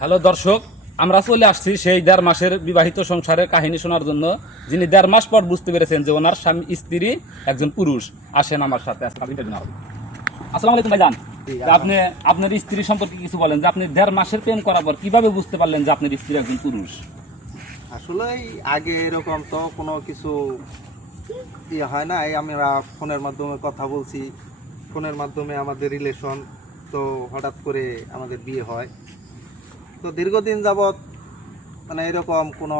Hello দর্শক, আমরা চলে আসছি সেই 1.5 মাসের বিবাহিত সংসারের কাহিনী শোনার জন্য, যিনি 1.5 মাস পর বুঝতে পেরেছেন যে ওনার স্বামী স্ত্রী একজন পুরুষ। আসেন আমার সাথে। আসসালামু আলাইকুম ভাইজান। আপনি আপনার স্ত্রী সম্পর্কে কিছু বলেন, যে আপনি 1.5 মাসের প্রেম করার পর কিভাবে বুঝতে পারলেন যে আপনার স্ত্রী একজন পুরুষ? আসলে আগে এরকম তো কোনো কিছু ইয়ে হয় না। এই আমরা ফোনের মাধ্যমে কথা বলছি, ফোনের মাধ্যমে আমাদের রিলেশন, তো হঠাৎ করে আমাদের বিয়ে হয়। তো দীর্ঘদিন যাবৎ মানে এরকম কোনো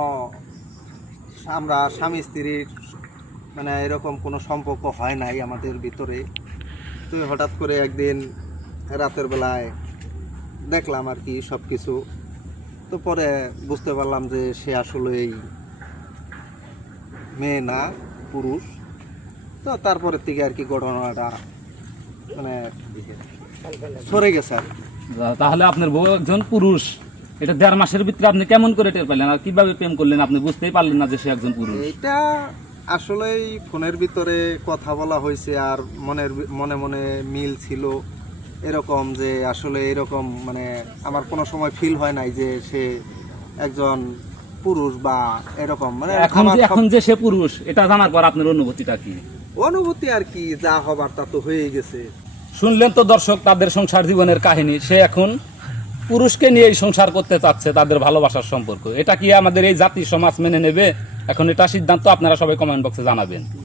আমরা স্বামী স্ত্রীর মানে এরকম কোনো সম্পর্ক হয় নাই আমাদের ভিতরে। তো হঠাৎ করে একদিন রাতের বেলায় দেখলাম আর কি সব কিছু। তো পরে বুঝতে পারলাম যে সে আসলে এই মেয়ে না, পুরুষ। তো তারপরের থেকে আর কি ঘটনাটা মানে সরে গেছে আর কি। তাহলে আপনার বউ একজন পুরুষ, এটা 1.5 মাসের ভিতরে আপনি কেমন করে টের পেলেন, আর কিভাবে প্রেম করলেন? আপনি বুঝতেই পারলেন না যে সে একজন পুরুষ? এইটা আসলেই ফোনের ভিতরে কথা বলা হয়েছে, আর মনে মনে মিল ছিল এরকম যে আসলে এরকম মানে আমার কোনো সময় ফিল হয় নাই যে সে একজন পুরুষ বা এরকম মানে এখন যে সে পুরুষ, এটা জানার পর আপনার অনুভূতিটা কি? অনুভূতি আর কি, যা হবার তা তো হয়ে গেছে। শুনলেন তো দর্শক, তাদের সংসার জীবনের কাহিনী। সে এখন পুরুষকে নিয়ে সংসার করতে চাচ্ছে, তাদের ভালোবাসার সম্পর্ক। এটা কি আমাদের এই জাতি সমাজ মেনে নেবে? এখন এটা সিদ্ধান্ত আপনারা সবাই কমেন্ট বক্সে জানাবেন।